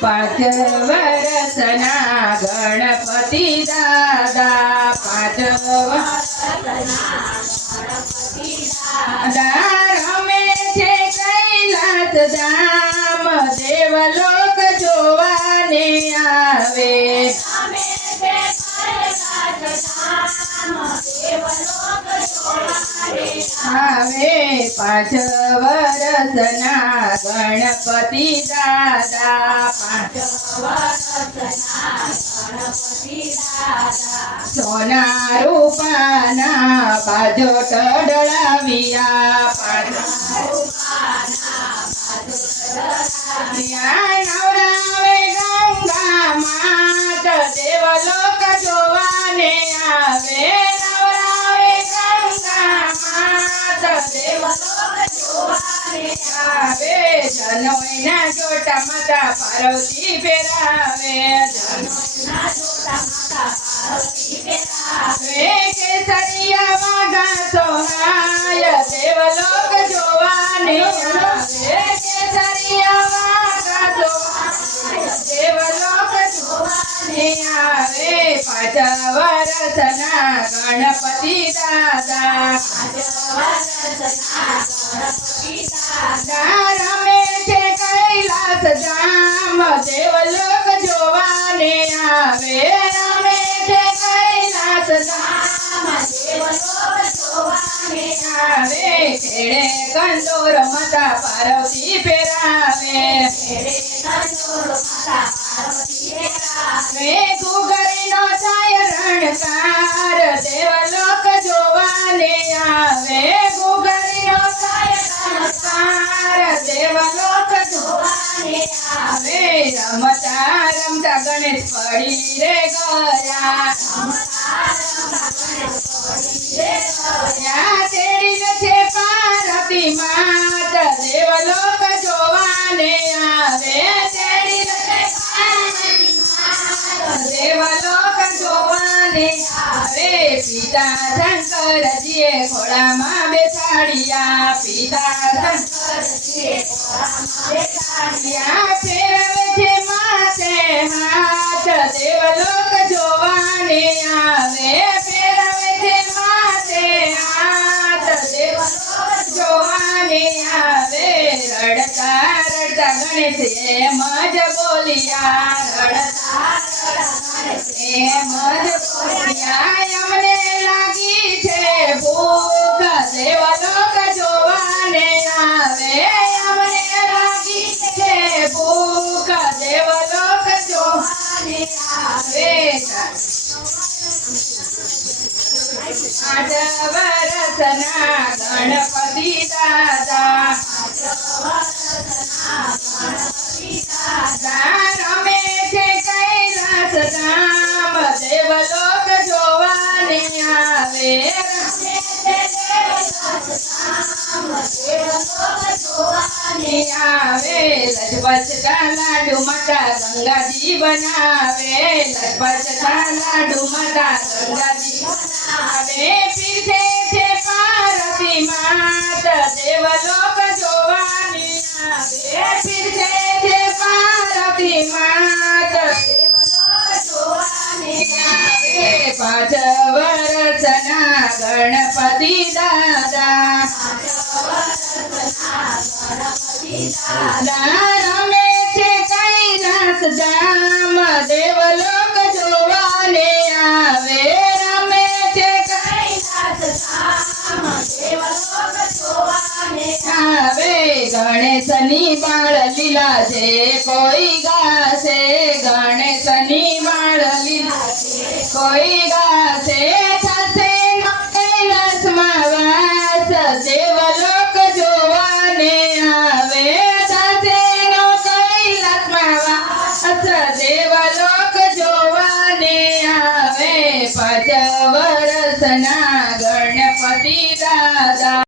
પાંચ વર્ષના ગણપતિ દાદા, પાંચ વર્ષના રમે છે કૈલાસ ધામ, દેવલોક જોવાને આવે. આવે પાંચ વર્ષના ગણપતિ દાદા, પાંચ સોના રૂપાના બાજો ટળાવ્યા, નવરાવે ગંગા માત, દેવલોક જોવાને આવે. નવરાવે ગંગા માત, દેવલોક જોવાને આવે. જનોઈના જોટા માતા પાર્વતી ફેરાવે, કેસરિયા વાગા સોહાય, દેવલોક જોવાને આવે. કેસરિયા વાગા સોહાય, દેવલોક જોવાને આવે. પાંચ વર્ષના ગણપતિ દાદા, રમે છે કૈલાસ ધામ, દેવલોક જોવાને આવે. રમે છે કૈલાસ ધામ, દેવલોક જોવાને આવે. ખેડે કંદોર માતા પાર્વતી ફેરાવે, ઘૂઘરીનો થાય રણકાર, દેવલોક જોવાને આવે. ઘૂઘરીનો થાય રણકાર, દેવલોક જોવાને આવે. રમતા રમતા ગણેશ પડી રે ગયા, તેડી છે પાર્વતી માત, દેવલોક જોવાને આવે. તેડી છે પાર્વતી માત, દેવલોક જોવાને આવે. પિતા શંકરજીએ ખોળામાં બેસાડ્યા, પિતા શંકરજીએ ખોળામાં બેસાડ્યા. ફેરવે છે માથે હાથ, દેવલોક જોવાને આવે. ફેરવે છે માથે હાથ, દેવલોક જોવાને આવે. રડતા રડતા ગણેશ એમ જ બોલ્યા, રડતા એમ જ બોલ્યા. અમને લાગી છે ભૂખ, દેવલોક જોવાને આવે. અમને લાગી છે ભૂખ, દેવલોક જોવાને આવે. પાંચ વર્ષના ગણપતિ દાદા, રમે છે કૈલાસ ધામ, દેવલોક જોવાને આવે. આવે લજપતના લાડુ માતા ગંગાજી બનાવે. લજપતના લાડુ માતા ગંગાજી બનાવે. પીરસે છે પાર્વતી માત, દેવલોક જોવાને આવે. પીરસે છે પાર્વતી માત, દેવલોક જોવાને આવે. પાંચ વર્ષના ગણપતિ દાદા, રમે છે કૈલાસ ધામ, દેવલોક જોવાને આવે. રમે છે કૈલાસ ધામ, દેવલોક જોવાને આવે. ગણેશની બાળ લીલા છે કોઈ ગાશે, ગણેશની બાળ લીલા છે કોઈ ગાશે.